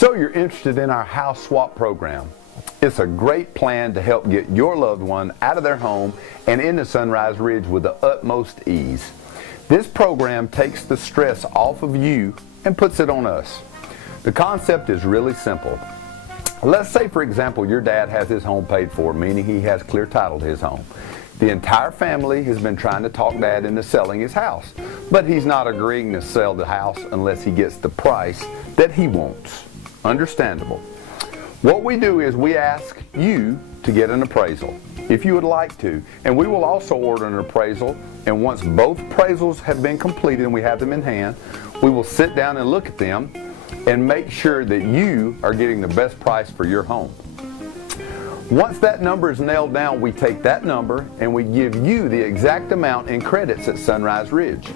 So you're interested in our house swap program. It's a great plan to help get your loved one out of their home and into Sunrise Ridge with the utmost ease. This program takes the stress off of you and puts it on us. The concept is really simple. Let's say, for example, your dad has his home paid for, meaning he has clear title to his home. The entire family has been trying to talk Dad into selling his house, but he's not agreeing to sell the house unless he gets the price that he wants. Understandable. What we do is we ask you to get an appraisal, if you would like to, and we will also order an appraisal, and once both appraisals have been completed and we have them in hand, we will sit down and look at them and make sure that you are getting the best price for your home. Once that number is nailed down, we take that number and we give you the exact amount in credits at Sunrise Ridge.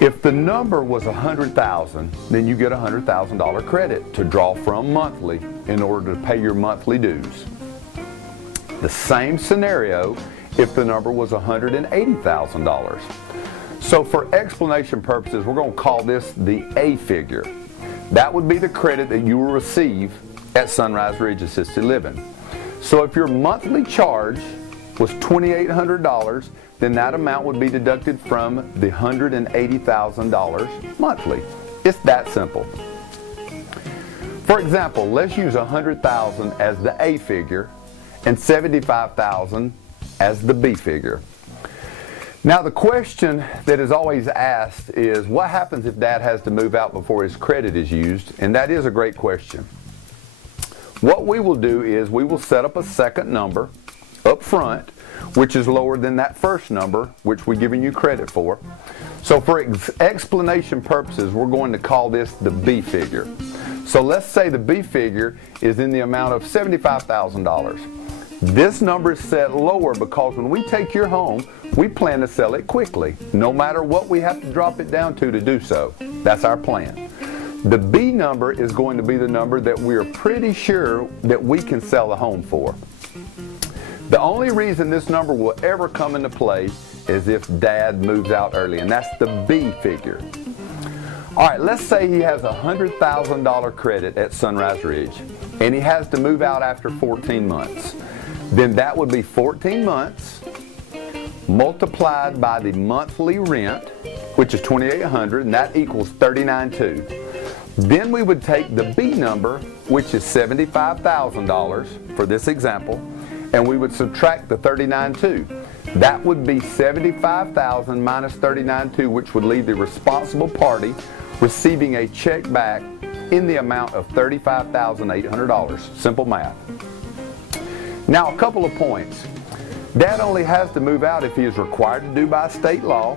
If the number was $100,000, then you get a $100,000 credit to draw from monthly in order to pay your monthly dues. The same scenario if the number was $180,000. So for explanation purposes, we're going to call this the A figure. That would be the credit that you will receive at Sunrise Ridge Assisted Living. So if your monthly charge was $2,800, then that amount would be deducted from the $180,000 monthly. It's that simple. For example, let's use $100,000 as the A figure and $75,000 as the B figure. Now the question that is always asked is, what happens if Dad has to move out before his credit is used? And that is a great question. What we will do is we will set up a second number up front, which is lower than that first number, which we're giving you credit for. So for explanation purposes, we're going to call this the B figure. So let's say the B figure is in the amount of $75,000. This number is set lower because when we take your home, we plan to sell it quickly, no matter what we have to drop it down to do so. That's our plan. The B number is going to be the number that we are pretty sure that we can sell the home for. The only reason this number will ever come into play is if Dad moves out early, and that's the B figure. All right, let's say he has a $100,000 credit at Sunrise Ridge, and he has to move out after 14 months. Then that would be 14 months multiplied by the monthly rent, which is $2,800, and that equals $39,200. Then we would take the B number, which is $75,000 for this example, and we would subtract the $39,200. That would be $75,000 minus $39,200, which would leave the responsible party receiving a check back in the amount of $35,800. Simple math. Now a couple of points. Dad only has to move out if he is required to do by state law,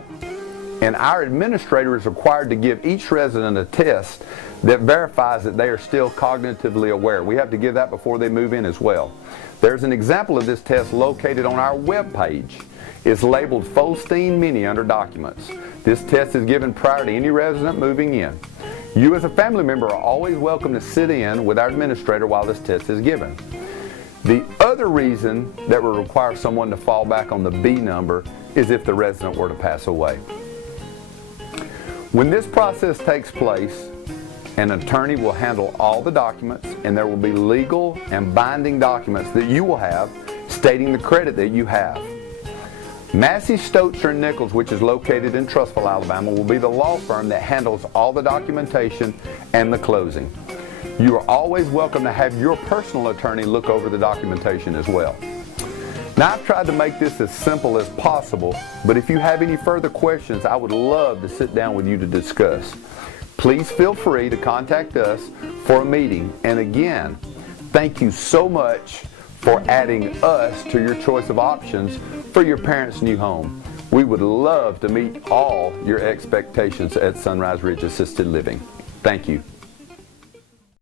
and our administrator is required to give each resident a test that verifies that they are still cognitively aware. We have to give that before they move in as well. There's an example of this test located on our web page. It's labeled Folstein Mini under Documents. This test is given prior to any resident moving in. You as a family member are always welcome to sit in with our administrator while this test is given. The other reason that would require someone to fall back on the B number is if the resident were to pass away. When this process takes place, an attorney will handle all the documents, and there will be legal and binding documents that you will have stating the credit that you have. Massey, Stotzer & Nichols, which is located in Trussville, Alabama, will be the law firm that handles all the documentation and the closing. You are always welcome to have your personal attorney look over the documentation as well. Now, I've tried to make this as simple as possible, but if you have any further questions, I would love to sit down with you to discuss. Please feel free to contact us for a meeting. And again, thank you so much for adding us to your choice of options for your parents' new home. We would love to meet all your expectations at Sunrise Ridge Assisted Living. Thank you.